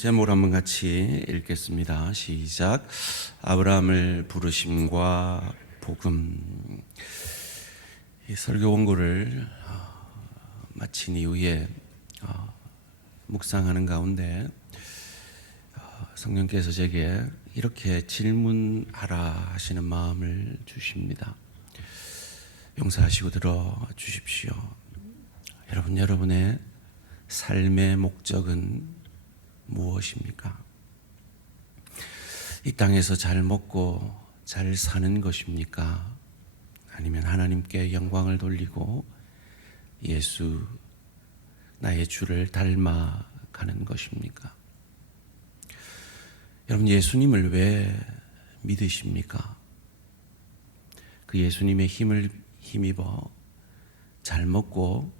제목을 한번 같이 읽겠습니다. 시작. 아브라함을 부르심과 복음. 이 설교 원고를 마친 이후에 묵상하는 가운데 성령께서 제게 이렇게 질문하라 하시는 마음을 주십니다. 용서하시고 들어주십시오. 여러분의 삶의 목적은 무엇입니까? 이 땅에서 잘 먹고 잘 사는 것입니까? 아니면 하나님께 영광을 돌리고 예수, 나의 주를 닮아가는 것입니까? 여러분, 예수님을 왜 믿으십니까? 그 예수님의 힘을 힘입어 잘 먹고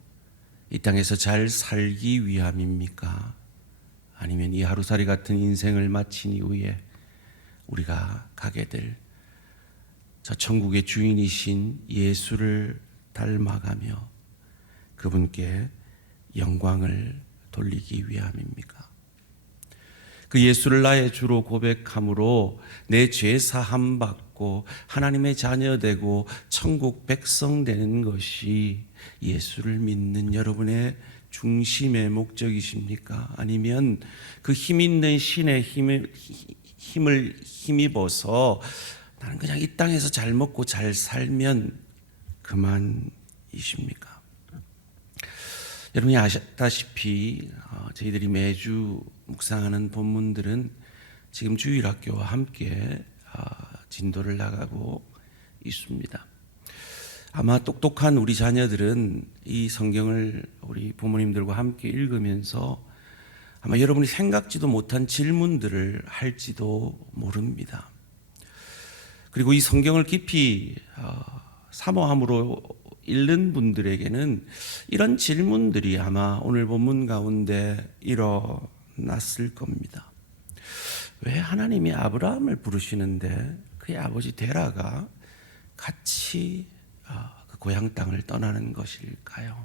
이 땅에서 잘 살기 위함입니까? 아니면 이 하루살이 같은 인생을 마친 이후에 우리가 가게 될 저 천국의 주인이신 예수를 닮아가며 그분께 영광을 돌리기 위함입니까? 그 예수를 나의 주로 고백함으로 내 죄 사함 받고 하나님의 자녀 되고 천국 백성 되는 것이 예수를 믿는 여러분의 중심의 목적이십니까? 아니면 그 힘 있는 신의 힘을 힘입어서 나는 그냥 이 땅에서 잘 먹고 잘 살면 그만이십니까? 여러분이 아시다시피 저희들이 매주 묵상하는 본문들은 지금 주일학교와 함께 진도를 나가고 있습니다. 아마 똑똑한 우리 자녀들은 이 성경을 우리 부모님들과 함께 읽으면서 아마 여러분이 생각지도 못한 질문들을 할지도 모릅니다. 그리고 이 성경을 깊이 사모함으로 읽는 분들에게는 이런 질문들이 아마 오늘 본문 가운데 일어났을 겁니다. 왜 하나님이 아브라함을 부르시는데 그의 아버지 데라가 같이 그 고향 땅을 떠나는 것일까요?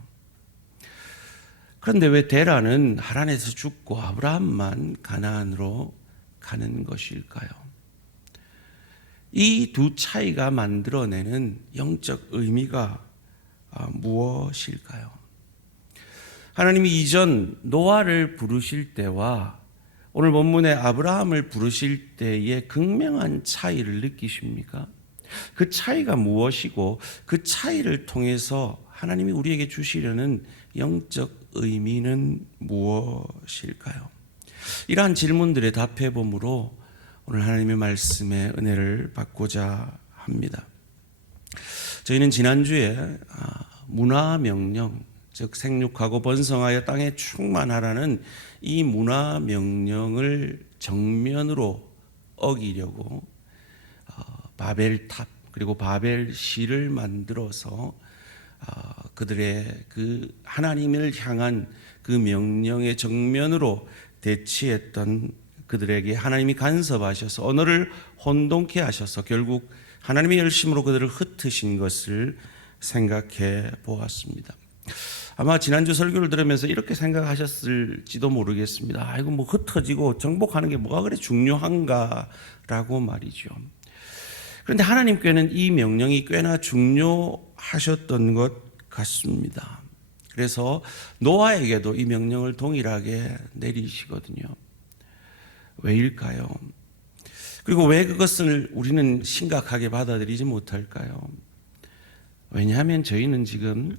그런데 왜 데라는 하란에서 죽고 아브라함만 가나안으로 가는 것일까요? 이 두 차이가 만들어내는 영적 의미가 무엇일까요? 하나님이 이전 노아를 부르실 때와 오늘 본문의 아브라함을 부르실 때의 극명한 차이를 느끼십니까? 그 차이가 무엇이고 그 차이를 통해서 하나님이 우리에게 주시려는 영적 의미는 무엇일까요? 이러한 질문들에 답해봄으로 오늘 하나님의 말씀에 은혜를 받고자 합니다. 저희는 지난주에 문화명령, 즉 생육하고 번성하여 땅에 충만하라는 이 문화명령을 정면으로 어기려고 바벨탑 그리고 바벨시를 만들어서 그들의 그 하나님을 향한 그 명령의 정면으로 대치했던 그들에게 하나님이 간섭하셔서 언어를 혼동케 하셔서 결국 하나님의 열심으로 그들을 흩으신 것을 생각해 보았습니다. 아마 지난주 설교를 들으면서 이렇게 생각하셨을지도 모르겠습니다. 아이고 뭐 흩어지고 정복하는 게 뭐가 그래 중요한가라고 말이죠. 그런데 하나님께는 이 명령이 꽤나 중요하셨던 것 같습니다. 그래서 노아에게도 이 명령을 동일하게 내리시거든요. 왜일까요? 그리고 왜 그것을 우리는 심각하게 받아들이지 못할까요? 왜냐하면 저희는 지금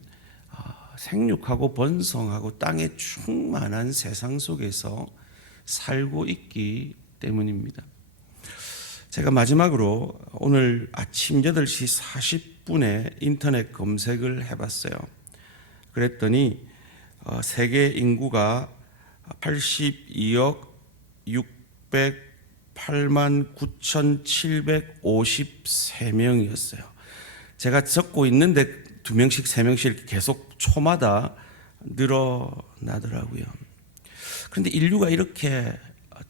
생육하고 번성하고 땅에 충만한 세상 속에서 살고 있기 때문입니다. 제가 마지막으로 오늘 아침 8시 40분에 인터넷 검색을 해봤어요. 그랬더니 세계 인구가 82억 608만 9,753명이었어요. 제가 적고 있는데 2명씩 3명씩 이렇게 계속 초마다 늘어나더라고요. 그런데 인류가 이렇게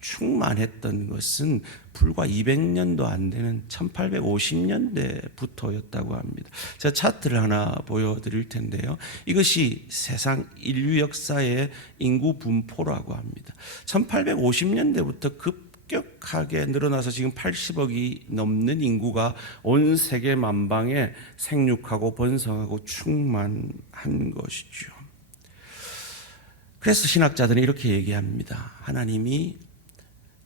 충만했던 것은 불과 200년도 안 되는 1850년대부터였다고 합니다. 제가 차트를 하나 보여드릴 텐데요. 이것이 세상 인류 역사의 인구 분포라고 합니다. 1850년대부터 급격하게 늘어나서 지금 80억이 넘는 인구가 온 세계 만방에 생육하고 번성하고 충만한 것이죠. 그래서 신학자들은 이렇게 얘기합니다. 하나님이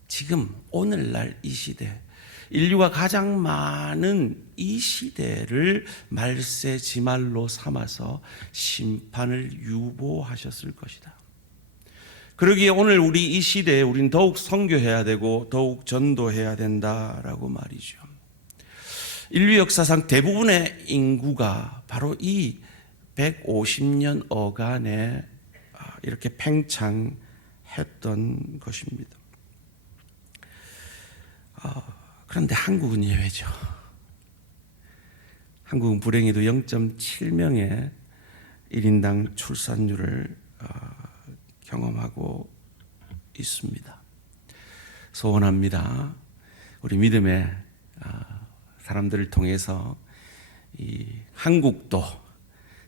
지금 오늘날 이 시대, 인류가 가장 많은 이 시대를 말세지말로 삼아서 심판을 유보하셨을 것이다. 그러기에 오늘 우리 이 시대에 우리는 더욱 선교해야 되고 더욱 전도해야 된다라고 말이죠. 인류 역사상 대부분의 인구가 바로 이 150년 어간에 이렇게 팽창했던 것입니다. 그런데 한국은 예외죠. 한국은 불행히도 0.7명의 1인당 출산율을 경험하고 있습니다. 소원합니다. 우리 믿음의 사람들을 통해서 이 한국도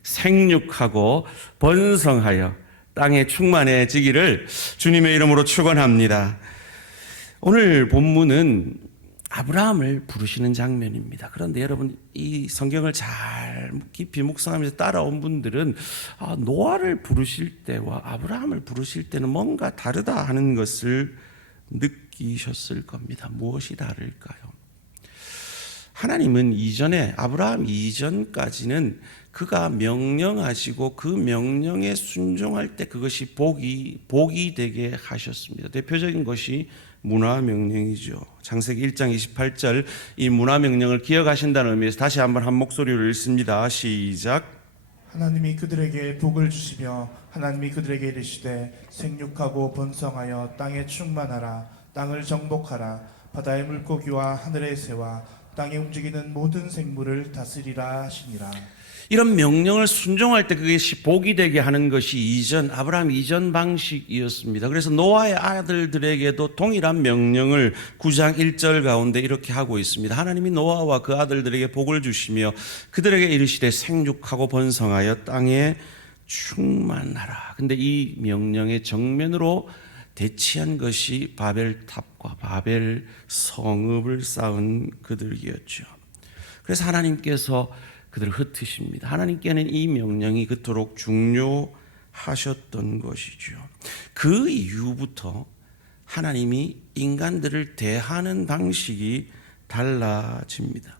생육하고 번성하여 땅에 충만해지기를 주님의 이름으로 축원합니다. 오늘 본문은 아브라함을 부르시는 장면입니다. 그런데 여러분 이 성경을 잘 깊이 묵상하면서 따라온 분들은 노아를 부르실 때와 아브라함을 부르실 때는 뭔가 다르다 하는 것을 느끼셨을 겁니다. 무엇이 다를까요? 하나님은 이전에 아브라함 이전까지는 그가 명령하시고 그 명령에 순종할 때 그것이 복이 되게 하셨습니다. 대표적인 것이 문화명령이죠. 창세기 1장 28절 이 문화명령을 기억하신다는 의미에서 다시 한번 한 목소리로 읽습니다. 시작. 하나님이 그들에게 복을 주시며 하나님이 그들에게 이르시되 생육하고 번성하여 땅에 충만하라. 땅을 정복하라. 바다의 물고기와 하늘의 새와 땅에 움직이는 모든 생물을 다스리라 하시니라. 이런 명령을 순종할 때 그것이 복이 되게 하는 것이 아브라함 이전 방식이었습니다. 그래서 노아의 아들들에게도 동일한 명령을 9장 1절 가운데 이렇게 하고 있습니다. 하나님이 노아와 그 아들들에게 복을 주시며 그들에게 이르시되 생육하고 번성하여 땅에 충만하라. 근데 이 명령의 정면으로 대치한 것이 바벨탑과 바벨 성읍을 쌓은 그들이었죠. 그래서 하나님께서 그들을 흩으십니다. 하나님께는 이 명령이 그토록 중요하셨던 것이죠. 그 이후부터 하나님이 인간들을 대하는 방식이 달라집니다.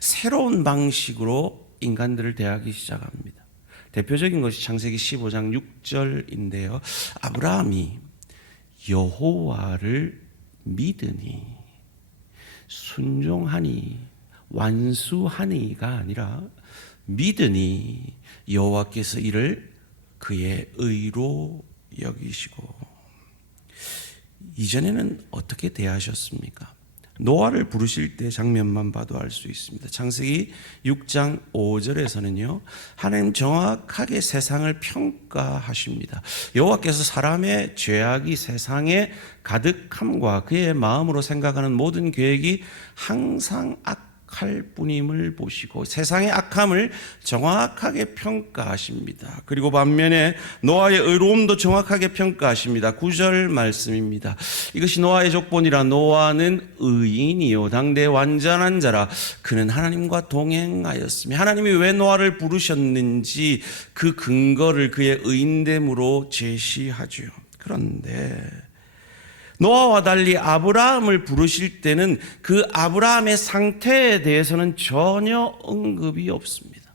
새로운 방식으로 인간들을 대하기 시작합니다. 대표적인 것이 창세기 15장 6절인데요. 아브라함이 여호와를 믿으니 순종하니 완수하니가 아니라 믿으니 여호와께서 이를 그의 의로 여기시고. 이전에는 어떻게 대하셨습니까? 노아를 부르실 때 장면만 봐도 알 수 있습니다. 창세기 6장 5절에서는요, 하나님 정확하게 세상을 평가하십니다. 여호와께서 사람의 죄악이 세상에 가득함과 그의 마음으로 생각하는 모든 계획이 항상 악할 뿐임을 보시고 세상의 악함을 정확하게 평가하십니다. 그리고 반면에 노아의 의로움도 정확하게 평가하십니다. 9절 말씀입니다. 이것이 노아의 족본이라. 노아는 의인이요 당대 완전한 자라. 그는 하나님과 동행하였으며. 하나님이 왜 노아를 부르셨는지 그 근거를 그의 의인됨으로 제시하죠. 그런데 노아와 달리 아브라함을 부르실 때는 그 아브라함의 상태에 대해서는 전혀 언급이 없습니다.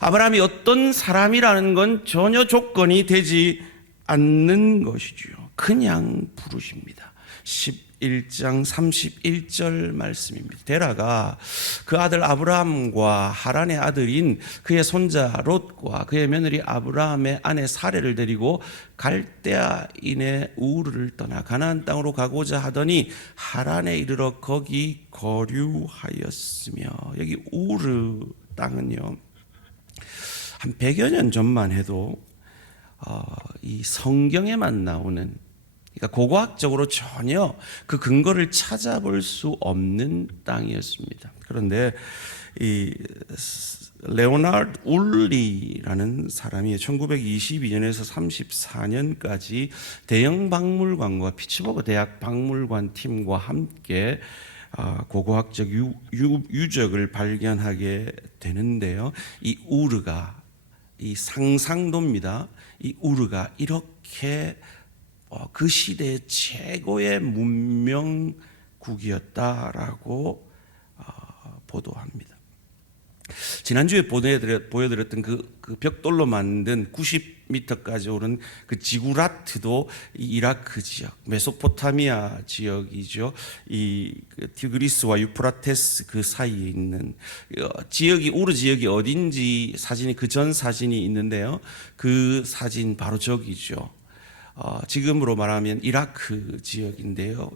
아브라함이 어떤 사람이라는 건 전혀 조건이 되지 않는 것이죠. 그냥 부르십니다. 11장 31절 말씀입니다. 데라가 그 아들 아브라함과 하란의 아들인 그의 손자 롯과 그의 며느리 아브라함의 아내 사레를 데리고 갈대아인의 우르를 떠나 가나안 땅으로 가고자 하더니 하란에 이르러 거기 거류하였으며. 여기 우르 땅은요, 한 100여 년 전만 해도 이 성경에만 나오는 그러니까 고고학적으로 전혀 그 근거를 찾아볼 수 없는 땅이었습니다. 그런데 이 레오나르드 울리라는 사람이 1922년에서 34년까지 대형 박물관과 피츠버그 대학 박물관 팀과 함께 고고학적 유적을 발견하게 되는데요. 이 우르가, 이 상상도입니다. 이 우르가 이렇게 그 시대의 최고의 문명국이었다라고 보도합니다. 지난주에 보여드렸던 그 벽돌로 만든 90m까지 오른 그 지구라트도 이 이라크 지역, 메소포타미아 지역이죠. 이 티그리스와 유프라테스 그 사이에 있는 지역이, 우르 지역이 어딘지 사진이, 그 전 사진이 있는데요. 그 사진 바로 저기죠. 지금으로 말하면 이라크 지역인데요.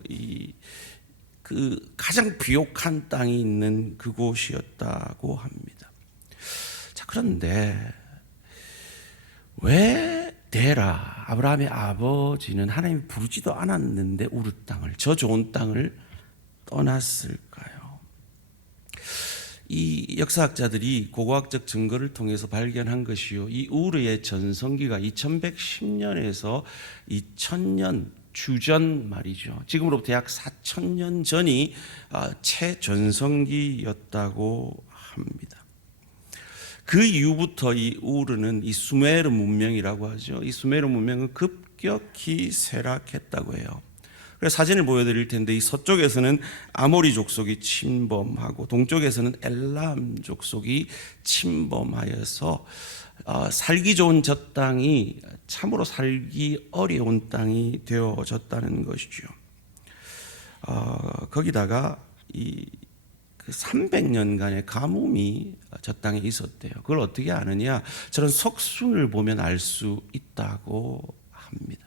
그 가장 비옥한 땅이 있는 그곳이었다고 합니다. 자, 그런데 왜 데라, 아브라함의 아버지는 하나님이 부르지도 않았는데 우르 땅을, 저 좋은 땅을 떠났을까요? 이 역사학자들이 고고학적 증거를 통해서 발견한 것이요, 이 우르의 전성기가 2110년에서 2000년 주전 말이죠. 지금으로부터 약 4000년 전이 최전성기였다고 합니다. 그 이후부터 이 우르는 이 수메르 문명이라고 하죠. 이 수메르 문명은 급격히 쇠락했다고 해요. 그래서 사진을 보여드릴 텐데, 이 서쪽에서는 아모리 족속이 침범하고 동쪽에서는 엘람 족속이 침범하여서 살기 좋은 저 땅이 참으로 살기 어려운 땅이 되어졌다는 것이죠. 거기다가 그 300년간의 가뭄이 저 땅에 있었대요. 그걸 어떻게 아느냐? 저런 석순을 보면 알 수 있다고 합니다.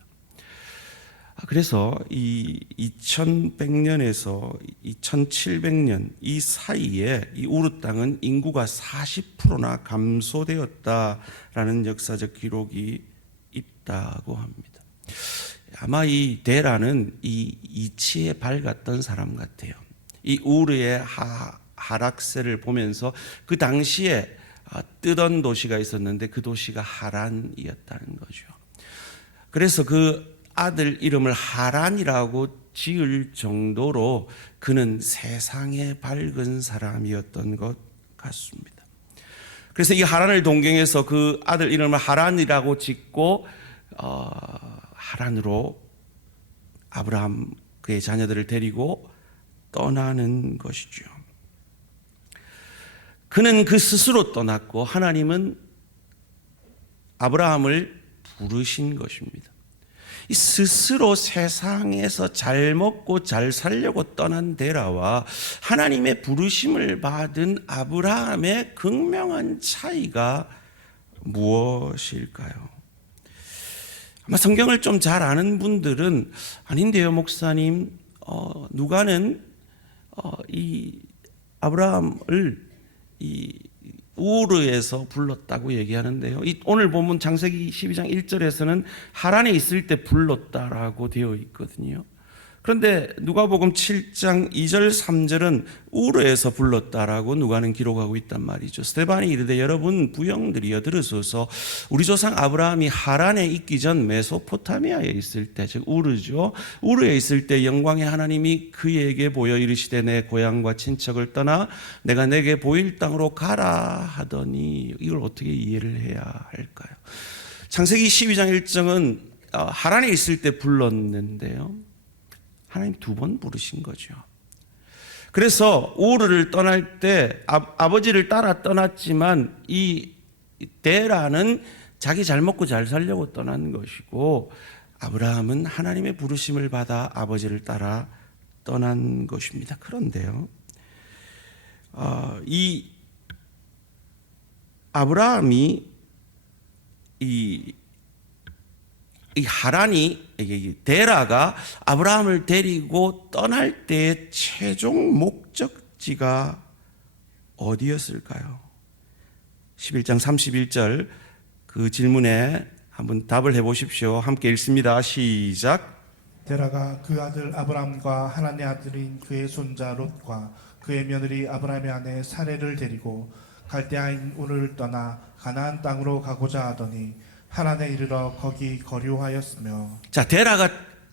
그래서 이 2100년에서 2700년 이 사이에 이 우르 땅은 인구가 40%나 감소되었다라는 역사적 기록이 있다고 합니다. 아마 이 데라는 이 이치에 밝았던 사람 같아요. 이 우르의 하락세를 보면서 그 당시에 뜨던 도시가 있었는데 그 도시가 하란이었다는 거죠. 그래서 그 아들 이름을 하란이라고 지을 정도로 그는 세상에 밝은 사람이었던 것 같습니다. 그래서 이 하란을 동경해서 그 아들 이름을 하란이라고 짓고 하란으로 아브라함 그의 자녀들을 데리고 떠나는 것이죠. 그는 그 스스로 떠났고 하나님은 아브라함을 부르신 것입니다. 이 스스로 세상에서 잘 먹고 잘 살려고 떠난 데라와 하나님의 부르심을 받은 아브라함의 극명한 차이가 무엇일까요? 아마 성경을 좀 잘 아는 분들은 아닌데요, 목사님, 누가는 이 아브라함을 이 우르에서 불렀다고 얘기하는데요. 오늘 본문 창세기 12장 1절에서는 하란에 있을 때 불렀다라고 되어 있거든요. 그런데 누가복음 7장 2절 3절은 우르에서 불렀다라고 누가는 기록하고 있단 말이죠. 스데반이 이르되 여러분 부형들이여 들으소서, 우리 조상 아브라함이 하란에 있기 전 메소포타미아에 있을 때, 즉 우르죠, 우르에 있을 때 영광의 하나님이 그에게 보여 이르시되 내 고향과 친척을 떠나 내가 내게 보일 땅으로 가라 하더니, 이걸 어떻게 이해를 해야 할까요? 창세기 12장 1절은 하란에 있을 때 불렀는데요, 하나님 두 번 부르신 거죠. 그래서 우르를 떠날 때 아버지를 따라 떠났지만 이 데라는 자기 잘 먹고 잘 살려고 떠난 것이고, 아브라함은 하나님의 부르심을 받아 아버지를 따라 떠난 것입니다. 그런데요, 이 아브라함이 이 하란이, 데라가 아브라함을 데리고 떠날 때의 최종 목적지가 어디였을까요? 11장 31절 그 질문에 한번 답을 해보십시오. 함께 읽습니다. 시작. 데라가 그 아들 아브람과 하란의 아들인 그의 손자 롯과 그의 며느리 아브람의 아내 사레를 데리고 갈대아인 우르를 떠나 가나안 땅으로 가고자 하더니 하란에 이르러 거기 거류하였으며. 자, 데라가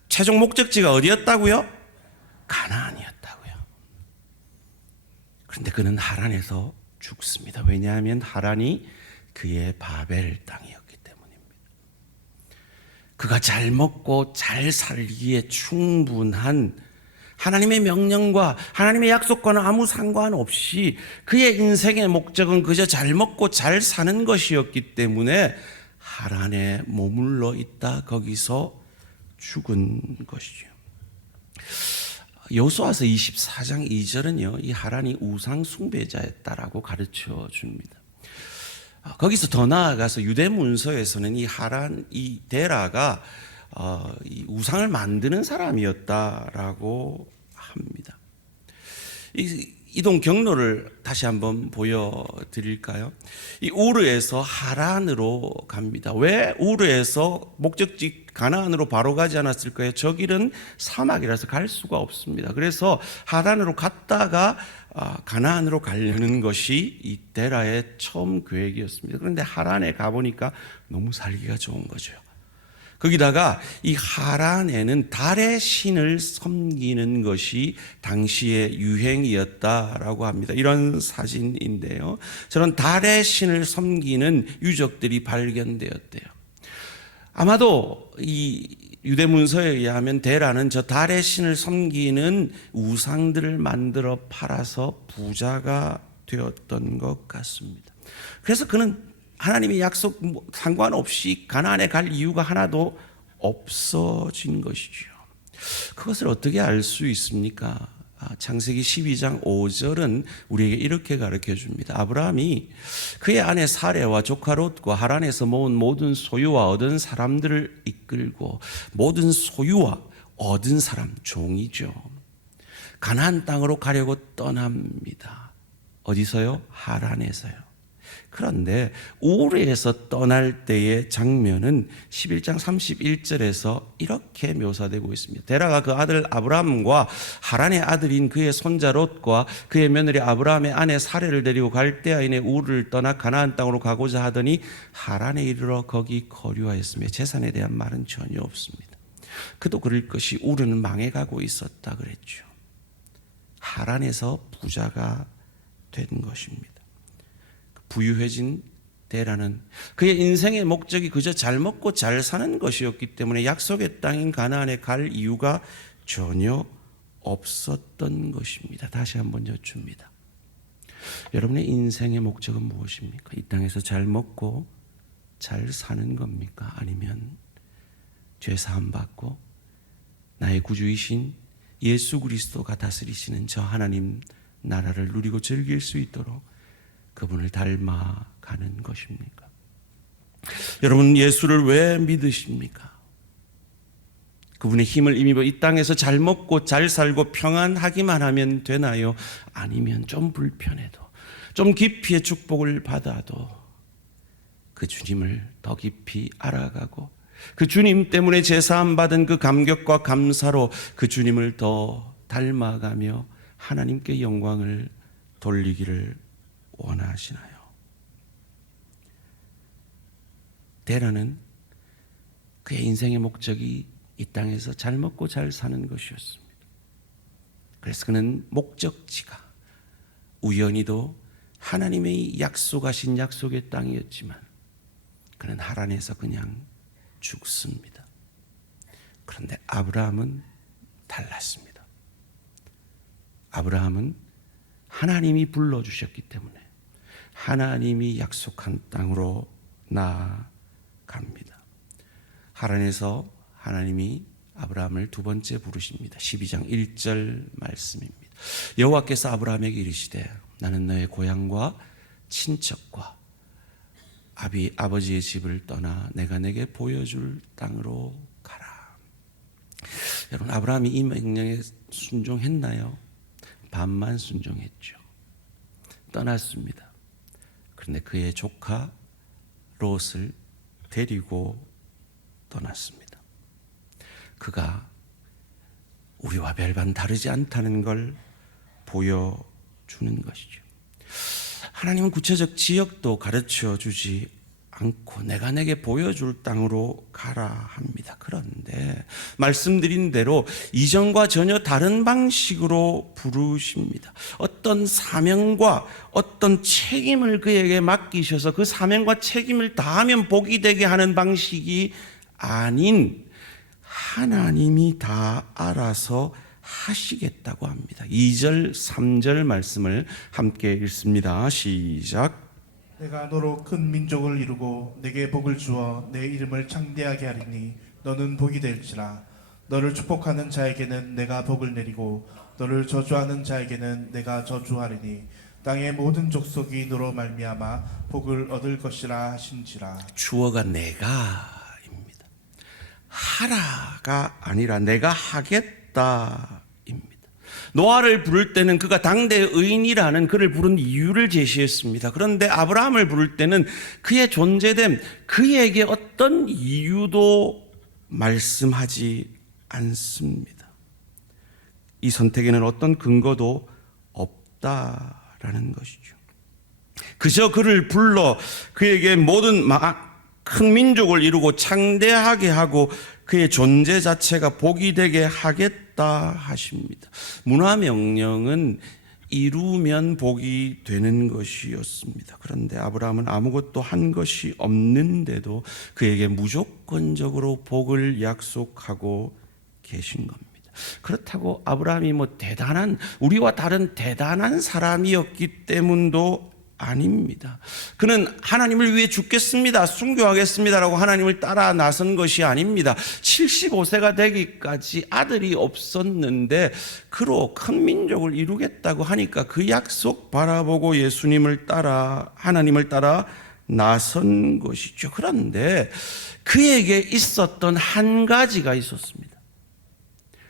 최종 목적지가 어디였다고요? 가나안이었다고요. 그런데 그는 하란에서 죽습니다. 왜냐하면 하란이 그의 바벨 땅이었기 때문입니다. 그가 잘 먹고 잘 살기에 충분한 하나님의 명령과 하나님의 약속과는 아무 상관없이 그의 인생의 목적은 그저 잘 먹고 잘 사는 것이었기 때문에 하란에 머물러 있다 거기서 죽은 것이죠. 여호수아서 24장 2절은요, 이 하란이 우상 숭배자였다라고 가르쳐 줍니다. 거기서 더 나아가서 유대 문서에서는 이 하란, 이 데라가 이 우상을 만드는 사람이었다라고 합니다. 이동 경로를 다시 한번 보여드릴까요? 이 우르에서 하란으로 갑니다. 왜 우르에서 목적지 가나안으로 바로 가지 않았을까요? 저 길은 사막이라서 갈 수가 없습니다. 그래서 하란으로 갔다가 가나안으로 가려는 것이 이 데라의 처음 계획이었습니다. 그런데 하란에 가보니까 너무 살기가 좋은 거죠. 거기다가 이 하란에는 달의 신을 섬기는 것이 당시의 유행이었다라고 합니다. 이런 사진인데요. 저런 달의 신을 섬기는 유적들이 발견되었대요. 아마도 이 유대 문서에 의하면 데라는 저 달의 신을 섬기는 우상들을 만들어 팔아서 부자가 되었던 것 같습니다. 그래서 그는 하나님의 약속 상관없이 가나안에 갈 이유가 하나도 없어진 것이죠. 그것을 어떻게 알 수 있습니까? 창세기 12장 5절은 우리에게 이렇게 가르쳐 줍니다. 아브라함이 그의 아내 사레와 조카 롯과 하란에서 모은 모든 소유와 얻은 사람들을 이끌고, 모든 소유와 얻은 사람, 종이죠, 가나안 땅으로 가려고 떠납니다. 어디서요? 하란에서요. 그런데 우르에서 떠날 때의 장면은 11장 31절에서 이렇게 묘사되고 있습니다. 데라가 그 아들 아브람과 하란의 아들인 그의 손자 롯과 그의 며느리 아브람의 아내 사레를 데리고 갈대아인의 우르를 떠나 가나안 땅으로 가고자 하더니 하란에 이르러 거기 거류하였으며, 재산에 대한 말은 전혀 없습니다. 그도 그럴 것이 우르는 망해가고 있었다 그랬죠. 하란에서 부자가 된 것입니다. 부유해진 데라는 그의 인생의 목적이 그저 잘 먹고 잘 사는 것이었기 때문에 약속의 땅인 가나안에 갈 이유가 전혀 없었던 것입니다. 다시 한번 여쭙니다. 여러분의 인생의 목적은 무엇입니까? 이 땅에서 잘 먹고 잘 사는 겁니까? 아니면 죄 사함 받고 나의 구주이신 예수 그리스도가 다스리시는 저 하나님 나라를 누리고 즐길 수 있도록 그분을 닮아가는 것입니까? 여러분, 예수를 왜 믿으십니까? 그분의 힘을 힘입어 이 땅에서 잘 먹고 잘 살고 평안하기만 하면 되나요? 아니면 좀 불편해도, 좀 깊이의 축복을 받아도 그 주님을 더 깊이 알아가고 그 주님 때문에 제사함 받은 그 감격과 감사로 그 주님을 더 닮아가며 하나님께 영광을 돌리기를 원하시나요? 데라는 그의 인생의 목적이 이 땅에서 잘 먹고 잘 사는 것이었습니다. 그래서 그는 목적지가 우연히도 하나님의 약속하신 약속의 땅이었지만 그는 하란에서 그냥 죽습니다. 그런데 아브라함은 달랐습니다. 아브라함은 하나님이 불러주셨기 때문에 하나님이 약속한 땅으로 나아갑니다. 하란에서 하나님이 아브라함을 두 번째 부르십니다. 12장 1절 말씀입니다. 여호와께서 아브라함에게 이르시되 나는 너의 고향과 친척과 아버지의 집을 떠나 내가 내게 보여줄 땅으로 가라. 여러분, 아브라함이 이 명령에 순종했나요? 반만 순종했죠. 떠났습니다. 그런데 그의 조카 롯을 데리고 떠났습니다. 그가 우리와 별반 다르지 않다는 걸 보여주는 것이죠. 하나님은 구체적 지역도 가르쳐 주지 않고 내가 내게 보여줄 땅으로 가라 합니다. 그런데 말씀드린 대로 이전과 전혀 다른 방식으로 부르십니다. 어떤 사명과 어떤 책임을 그에게 맡기셔서 그 사명과 책임을 다하면 복이 되게 하는 방식이 아닌 하나님이 다 알아서 하시겠다고 합니다. 2절, 3절 말씀을 함께 읽습니다. 시작. 내가 너로 큰 민족을 이루고 내게 복을 주어 내 이름을 창대하게 하리니 너는 복이 될지라. 너를 축복하는 자에게는 내가 복을 내리고 너를 저주하는 자에게는 내가 저주하리니 땅의 모든 족속이 너로 말미암아 복을 얻을 것이라 하신지라. 주어가 내가입니다. 하라가 아니라 내가 하겠다입니다. 노아를 부를 때는 그가 당대의 의인이라는 그를 부른 이유를 제시했습니다. 그런데 아브라함을 부를 때는 그의 존재됨, 그에게 어떤 이유도 말씀하지 않습니다. 이 선택에는 어떤 근거도 없다라는 것이죠. 그저 그를 불러 그에게 모든 큰 민족을 이루고 창대하게 하고 그의 존재 자체가 복이 되게 하겠다 하십니다. 문화명령은 이루면 복이 되는 것이었습니다. 그런데 아브라함은 아무것도 한 것이 없는데도 그에게 무조건적으로 복을 약속하고 계신 겁니다. 그렇다고 아브라함이 우리와 다른 대단한 사람이었기 때문도 아닙니다. 그는 하나님을 위해 죽겠습니다, 순교하겠습니다라고 하나님을 따라 나선 것이 아닙니다. 75세가 되기까지 아들이 없었는데 그로 큰 민족을 이루겠다고 하니까 그 약속 바라보고 하나님을 따라 나선 것이죠. 그런데 그에게 있었던 한 가지가 있었습니다.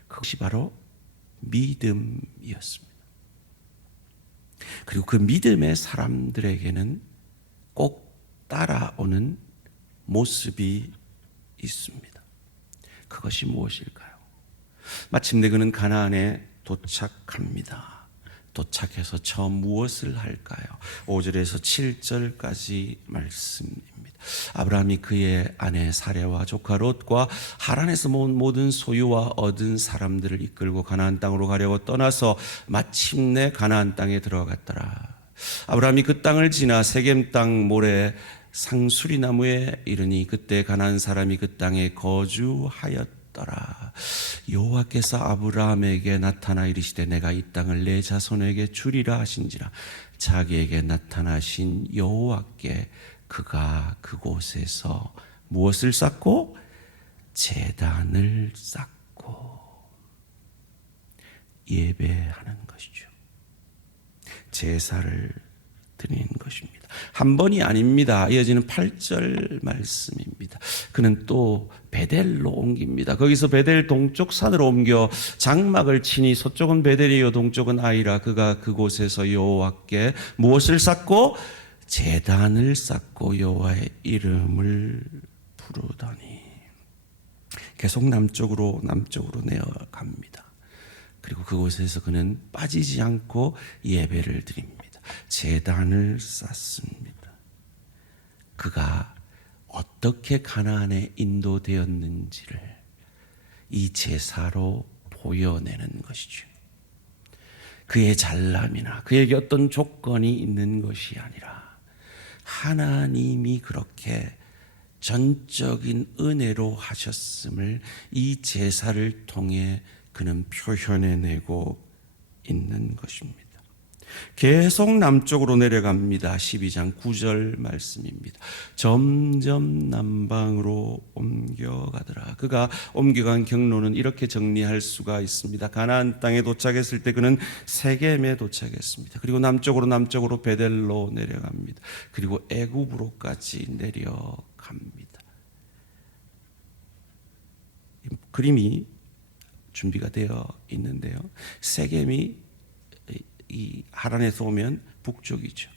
그것이 바로 믿음이었습니다. 그리고 그 믿음의 사람들에게는 꼭 따라오는 모습이 있습니다. 그것이 무엇일까요? 마침내 그는 가나안에 도착합니다. 도착해서 처음 무엇을 할까요? 5절에서 7절까지 말씀입니다. 아브라함이 그의 아내 사레와 조카 롯과 하란에서 모은 모든 소유와 얻은 사람들을 이끌고 가나안 땅으로 가려고 떠나서 마침내 가나안 땅에 들어갔더라. 아브라함이 그 땅을 지나 세겜 땅 모래 상수리 나무에 이르니 그때 가나안 사람이 그 땅에 거주하였더라. 여호와께서 아브라함에게 나타나 이르시되 내가 이 땅을 내 자손에게 주리라 하신지라. 자기에게 나타나신 여호와께 그가 그곳에서 무엇을 쌓고? 제단을 쌓고 예배하는 것이죠. 제사를 드리는 것입니다. 한 번이 아닙니다. 이어지는 8절 말씀입니다. 그는 또 베델로 옮깁니다. 거기서 베델 동쪽 산으로 옮겨 장막을 치니 서쪽은 베델이요 동쪽은 아이라. 그가 그곳에서 여호와께 무엇을 쌓고? 제단을 쌓고 여호와의 이름을 부르더니 계속 남쪽으로 내어갑니다. 그리고 그곳에서 그는 빠지지 않고 예배를 드립니다. 제단을 쌓습니다. 그가 어떻게 가나안에 인도되었는지를 이 제사로 보여내는 것이죠. 그의 잘남이나 그에게 어떤 조건이 있는 것이 아니라 하나님이 그렇게 전적인 은혜로 하셨음을 이 제사를 통해 그는 표현해내고 있는 것입니다. 계속 남쪽으로 내려갑니다. 12장 9절 말씀입니다. 점점 남방으로 옮겨가더라. 그가 옮겨간 경로는 이렇게 정리할 수가 있습니다. 가나안 땅에 도착했을 때 그는 세겜에 도착했습니다. 그리고 남쪽으로 베델로 내려갑니다. 그리고 애굽으로까지 내려갑니다. 그림이 준비가 되어 있는데요. 세겜이 이 하란에서 오면 북쪽이죠.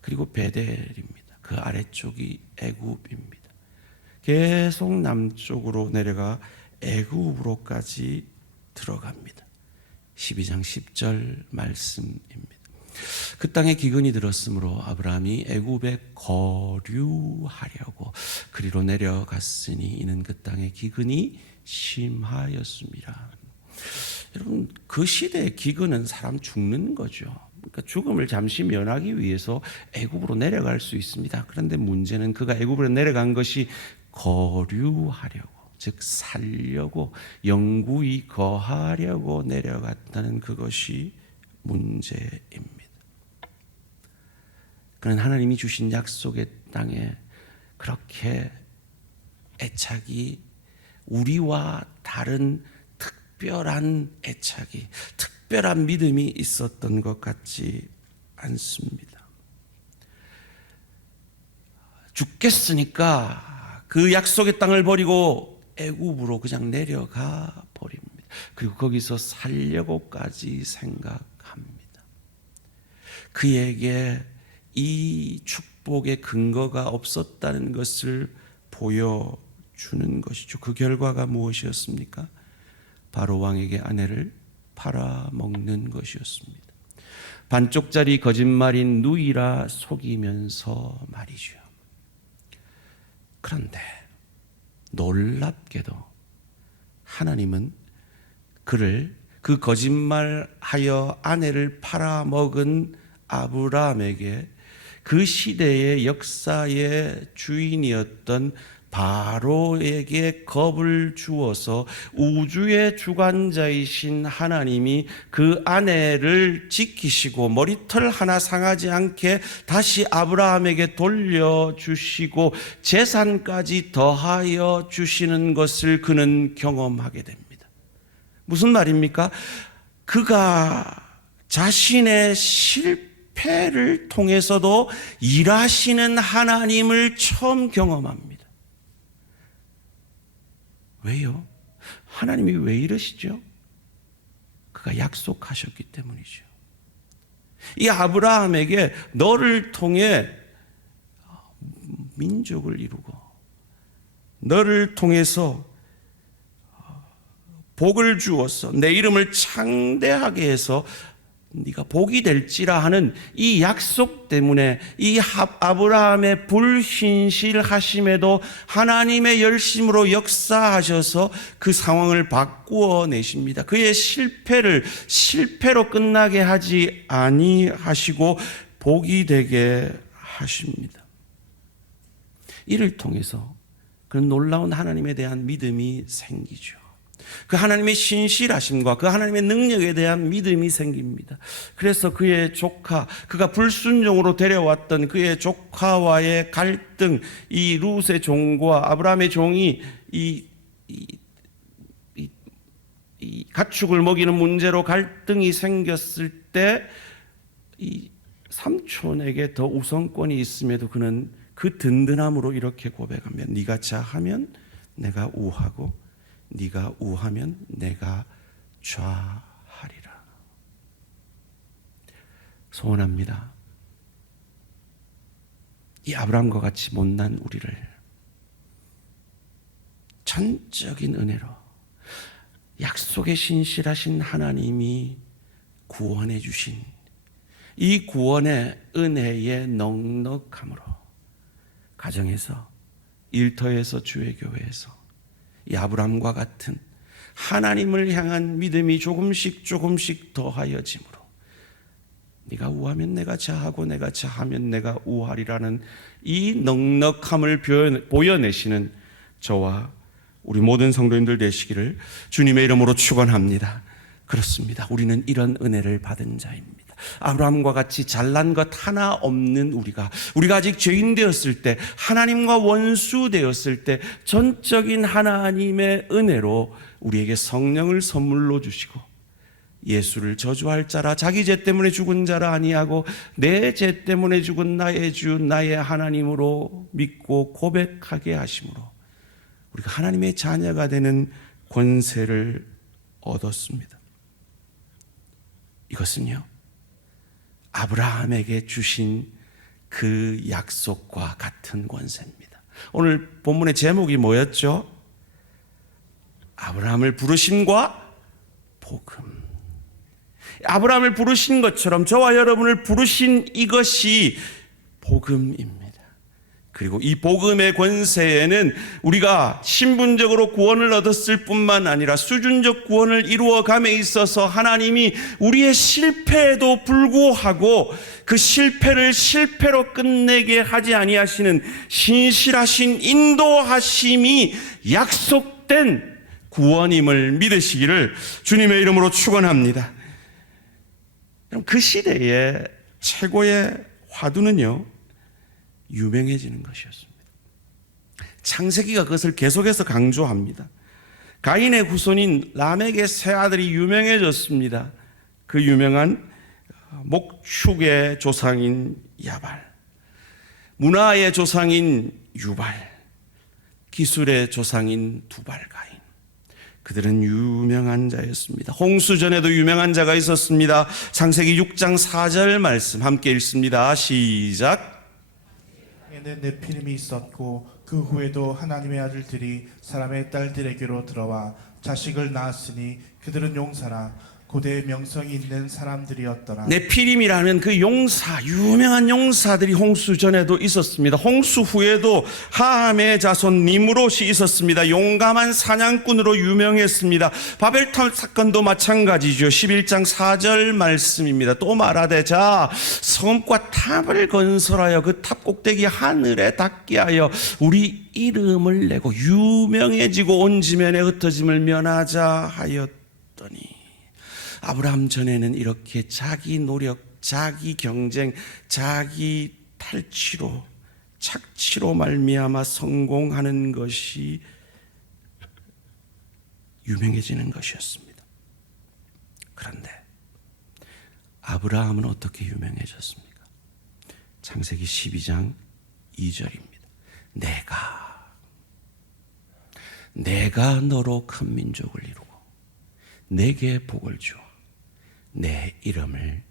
그리고 베델입니다. 그 아래쪽이 애굽입니다. 계속 남쪽으로 내려가 애굽으로까지 들어갑니다. 12장 10절 말씀입니다. 그 땅에 기근이 들었으므로 아브라함이 애굽에 거류하려고 그리로 내려갔으니 이는 그 땅에 기근이 심하였습니다. 여러분, 그 시대의 기근은 사람 죽는 거죠. 그러니까 죽음을 잠시 면하기 위해서 애굽으로 내려갈 수 있습니다. 그런데 문제는 그가 애굽으로 내려간 것이 거류하려고, 즉 살려고, 영구히 거하려고 내려갔다는 그것이 문제입니다. 그는 하나님이 주신 약속의 땅에 그렇게 애착이, 우리와 다른 특별한 애착이, 특별한 믿음이 있었던 것 같지 않습니다. 죽겠으니까 그 약속의 땅을 버리고 애굽으로 그냥 내려가 버립니다. 그리고 거기서 살려고까지 생각합니다. 그에게 이 축복의 근거가 없었다는 것을 보여주는 것이죠. 그 결과가 무엇이었습니까? 바로 왕에게 아내를 팔아먹는 것이었습니다. 반쪽짜리 거짓말인 누이라 속이면서 말이죠. 그런데 놀랍게도 하나님은 그를, 그 거짓말하여 아내를 팔아먹은 아브라함에게 그 시대의 역사의 주인이었던 바로에게 겁을 주어서 우주의 주관자이신 하나님이 그 아내를 지키시고 머리털 하나 상하지 않게 다시 아브라함에게 돌려주시고 재산까지 더하여 주시는 것을 그는 경험하게 됩니다. 무슨 말입니까? 그가 자신의 실패를 통해서도 일하시는 하나님을 처음 경험합니다. 왜요? 하나님이 왜 이러시죠? 그가 약속하셨기 때문이죠. 이 아브라함에게 너를 통해 민족을 이루고 너를 통해서 복을 주어서 내 이름을 창대하게 해서 네가 복이 될지라 하는 이 약속 때문에 이 아브라함의 불신실하심에도 하나님의 열심으로 역사하셔서 그 상황을 바꾸어 내십니다. 그의 실패를 실패로 끝나게 하지 아니하시고 복이 되게 하십니다. 이를 통해서 그런 놀라운 하나님에 대한 믿음이 생기죠. 그 하나님의 신실하심과 그 하나님의 능력에 대한 믿음이 생깁니다. 그래서 그의 조카, 그가 불순종으로 데려왔던 그의 조카와의 갈등, 이 룻의 종과 아브라함의 종이 이 가축을 먹이는 문제로 갈등이 생겼을 때 이 삼촌에게 더 우선권이 있음에도 그는 그 든든함으로 이렇게 고백하며 네가 좌하면 내가 우하고 네가 우하면 내가 좌하리라. 소원합니다. 이 아브라함과 같이 못난 우리를 전적인 은혜로 약속에 신실하신 하나님이 구원해 주신 이 구원의 은혜의 넉넉함으로 가정에서, 일터에서, 주의 교회에서 이 아브라함과 같은 하나님을 향한 믿음이 조금씩 더하여짐으로 네가 우하면 내가 좌하고 내가 좌하면 내가 우하리라는 이 넉넉함을 보여내시는 저와 우리 모든 성도님들 되시기를 주님의 이름으로 축원합니다. 그렇습니다. 우리는 이런 은혜를 받은 자입니다. 아브라함과 같이 잘난 것 하나 없는 우리가 아직 죄인 되었을 때, 하나님과 원수 되었을 때 전적인 하나님의 은혜로 우리에게 성령을 선물로 주시고 예수를 저주할 자라, 자기 죄 때문에 죽은 자라 아니하고 내 죄 때문에 죽은 나의 주 나의 하나님으로 믿고 고백하게 하심으로 우리가 하나님의 자녀가 되는 권세를 얻었습니다. 이것은요, 아브라함에게 주신 그 약속과 같은 권세입니다. 오늘 본문의 제목이 뭐였죠? 아브라함을 부르심과 복음. 아브라함을 부르신 것처럼 저와 여러분을 부르신 이것이 복음입니다. 그리고 이 복음의 권세에는 우리가 신분적으로 구원을 얻었을 뿐만 아니라 수준적 구원을 이루어감에 있어서 하나님이 우리의 실패에도 불구하고 그 실패를 실패로 끝내게 하지 아니하시는 신실하신 인도하심이 약속된 구원임을 믿으시기를 주님의 이름으로 축원합니다. 그 시대의 최고의 화두는요, 유명해지는 것이었습니다. 창세기가 그것을 계속해서 강조합니다. 가인의 후손인 람에게 세 아들이 유명해졌습니다. 그 유명한 목축의 조상인 야발, 문화의 조상인 유발, 기술의 조상인 두발 가인. 그들은 유명한 자였습니다. 홍수전에도 유명한 자가 있었습니다. 창세기 6장 4절 말씀 함께 읽습니다. 시작. 에는 네피림이 있었고 그 후에도 하나님의 아들들이 사람의 딸들에게로 들어와 자식을 낳았으니 그들은 용사라 고대의 명성이 있는 사람들이었더라. 네피림이라는 그 용사, 유명한 용사들이 홍수 전에도 있었습니다. 홍수 후에도 하함의 자손 니므롯이 있었습니다. 용감한 사냥꾼으로 유명했습니다. 바벨탑 사건도 마찬가지죠. 11장 4절 말씀입니다. 또 말하되 자 성과 탑을 건설하여 그 탑 꼭대기 하늘에 닿게 하여 우리 이름을 내고 유명해지고 온 지면에 흩어짐을 면하자 하였더니, 아브라함 전에는 이렇게 자기 노력, 자기 경쟁, 자기 탈취로, 착취로 말미암아 성공하는 것이 유명해지는 것이었습니다. 그런데 아브라함은 어떻게 유명해졌습니까? 창세기 12장 2절입니다. 내가 너로 큰 민족을 이루고 내게 복을 주어 내 이름을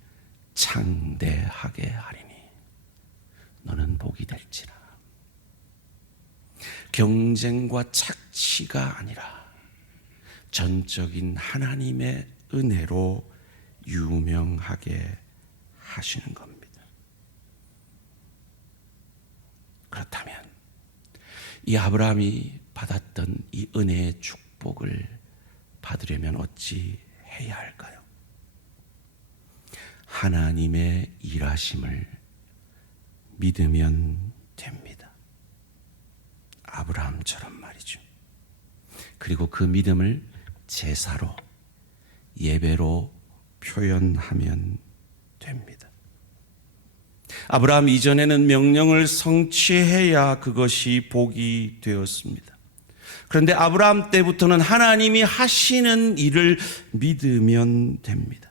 창대하게 하리니 너는 복이 될지라. 경쟁과 착취가 아니라 전적인 하나님의 은혜로 유명하게 하시는 겁니다. 그렇다면 이 아브라함이 받았던 이 은혜의 축복을 받으려면 어찌 해야 할까요? 하나님의 일하심을 믿으면 됩니다. 아브라함처럼 말이죠. 그리고 그 믿음을 제사로, 예배로 표현하면 됩니다. 아브라함 이전에는 명령을 성취해야 그것이 복이 되었습니다. 그런데 아브라함 때부터는 하나님이 하시는 일을 믿으면 됩니다.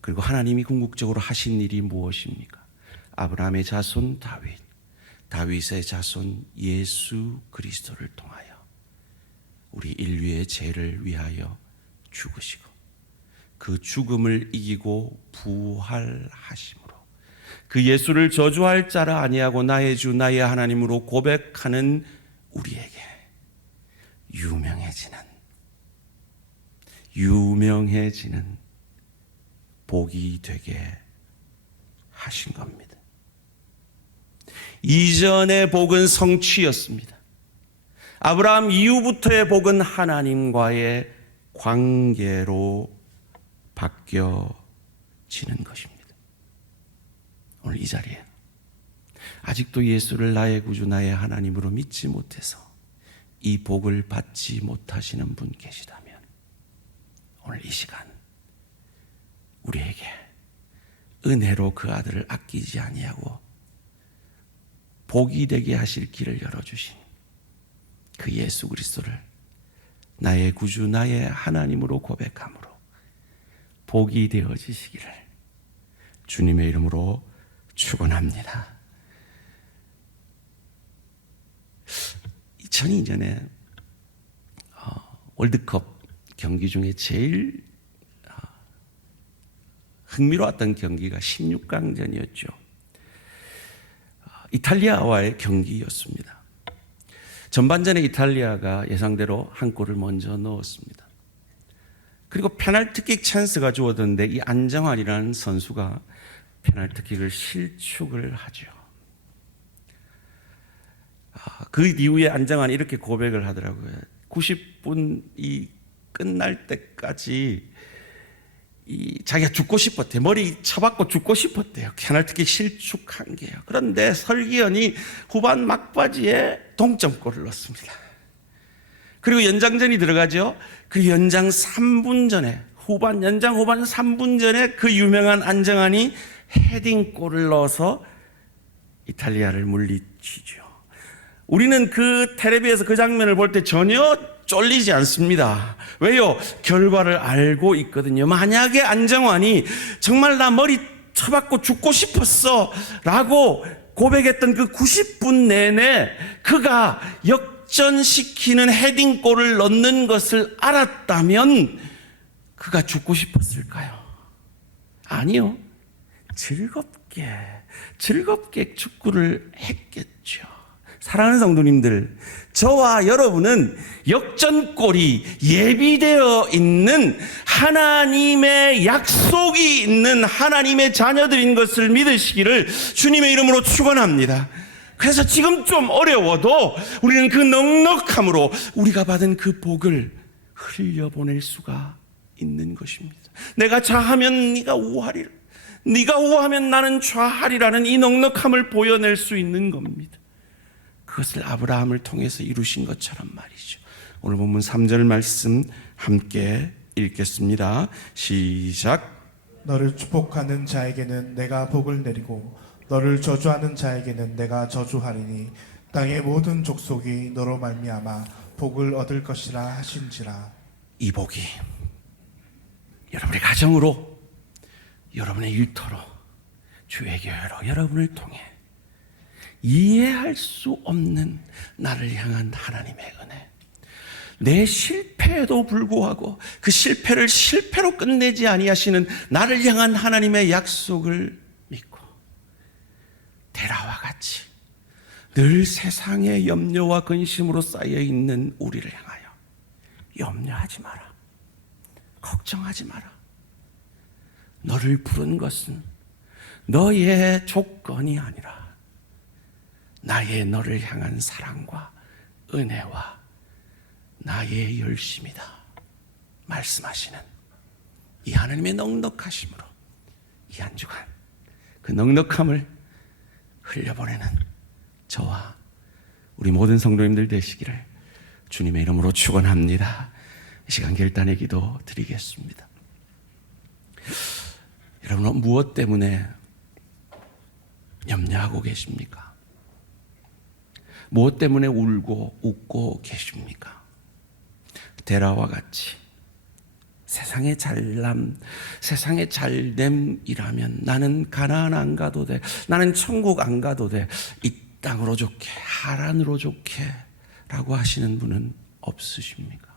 그리고 하나님이 궁극적으로 하신 일이 무엇입니까? 아브라함의 자손 다윗, 다윗의 자손 예수 그리스도를 통하여 우리 인류의 죄를 위하여 죽으시고 그 죽음을 이기고 부활하심으로 그 예수를 저주할 자라 아니하고 나의 주 나의 하나님으로 고백하는 우리에게 유명해지는 복이 되게 하신 겁니다. 이전의 복은 성취였습니다. 아브라함 이후부터의 복은 하나님과의 관계로 바뀌어지는 것입니다. 오늘 이 자리에 아직도 예수를 나의 구주 나의 하나님으로 믿지 못해서 이 복을 받지 못하시는 분 계시다면 오늘 이 시간 우리에게 은혜로 그 아들을 아끼지 아니하고 복이 되게 하실 길을 열어주신 그 예수 그리스도를 나의 구주 나의 하나님으로 고백함으로 복이 되어지시기를 주님의 이름으로 축원합니다. 2002년에 월드컵 경기 중에 제일 흥미로웠던 경기가 16강전이었죠. 이탈리아와의 경기였습니다. 전반전에 이탈리아가 예상대로 한 골을 먼저 넣었습니다. 그리고 페널티킥 찬스가 주어졌는데 이 안정환이라는 선수가 페널티킥을 실축을 하죠. 그 이후에 안정환이 이렇게 고백을 하더라고요. 90분이 끝날 때까지 자기가 죽고 싶었대요. 머리 쳐박고 죽고 싶었대요. 페널티킥 실축한 게요. 그런데 설기현이 후반 막바지에 동점골을 넣습니다. 그리고 연장전이 들어가죠. 그 연장 3분 전에 연장 후반 3분 전에 그 유명한 안정환이 헤딩골을 넣어서 이탈리아를 물리치죠. 우리는 그 텔레비에서 그 장면을 볼 때 전혀 쫄리지 않습니다. 왜요? 결과를 알고 있거든요. 만약에 안정환이 정말 나 머리 쳐박고 죽고 싶었어 라고 고백했던 그 90분 내내 그가 역전시키는 헤딩골을 넣는 것을 알았다면 그가 죽고 싶었을까요? 아니요. 즐겁게 축구를 했겠죠. 사랑하는 성도님들, 저와 여러분은 역전골이 예비되어 있는 하나님의 약속이 있는 하나님의 자녀들인 것을 믿으시기를 주님의 이름으로 축원합니다. 그래서 지금 좀 어려워도 우리는 그 넉넉함으로 우리가 받은 그 복을 흘려보낼 수가 있는 것입니다. 내가 좌하면 네가 우하리라, 네가 우하면 나는 좌하리라는 이 넉넉함을 보여낼 수 있는 겁니다. 그것을 아브라함을 통해서 이루신 것처럼 말이죠. 오늘 본문 3절 말씀 함께 읽겠습니다. 시작. 너를 축복하는 자에게는 내가 복을 내리고 너를 저주하는 자에게는 내가 저주하리니 땅의 모든 족속이 너로 말미암아 복을 얻을 것이라 하신지라. 이 복이 여러분의 가정으로, 여러분의 일터로, 주의 교회로, 여러분을 통해 이해할 수 없는 나를 향한 하나님의 은혜, 내 실패에도 불구하고 그 실패를 실패로 끝내지 아니하시는 나를 향한 하나님의 약속을 믿고 데라와 같이 늘 세상의 염려와 근심으로 쌓여있는 우리를 향하여 염려하지 마라, 걱정하지 마라, 너를 부른 것은 너의 조건이 아니라 나의 너를 향한 사랑과 은혜와 나의 열심이다 말씀하시는 이 하나님의 넉넉하심으로 이 한 주간 그 넉넉함을 흘려보내는 저와 우리 모든 성도님들 되시기를 주님의 이름으로 축원합니다. 이 시간 결단의 기도 드리겠습니다. 여러분, 무엇 때문에 염려하고 계십니까? 무엇 때문에 울고 웃고 계십니까? 데라와 같이 세상의 잘남, 세상의 잘됨이라면 나는 가나안 안 가도 돼, 나는 천국 안 가도 돼, 이 땅으로 좋게, 하란으로 좋게 라고 하시는 분은 없으십니까?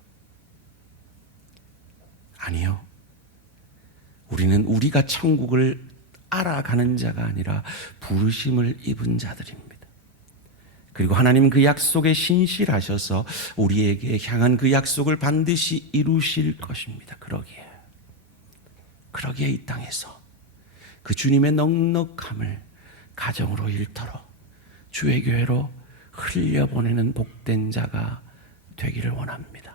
아니요. 우리는 우리가 천국을 알아가는 자가 아니라 부르심을 입은 자들입니다. 그리고 하나님 그 약속에 신실하셔서 우리에게 향한 그 약속을 반드시 이루실 것입니다. 그러기에 이 땅에서 그 주님의 넉넉함을 가정으로, 일터로, 주의 교회로 흘려보내는 복된 자가 되기를 원합니다.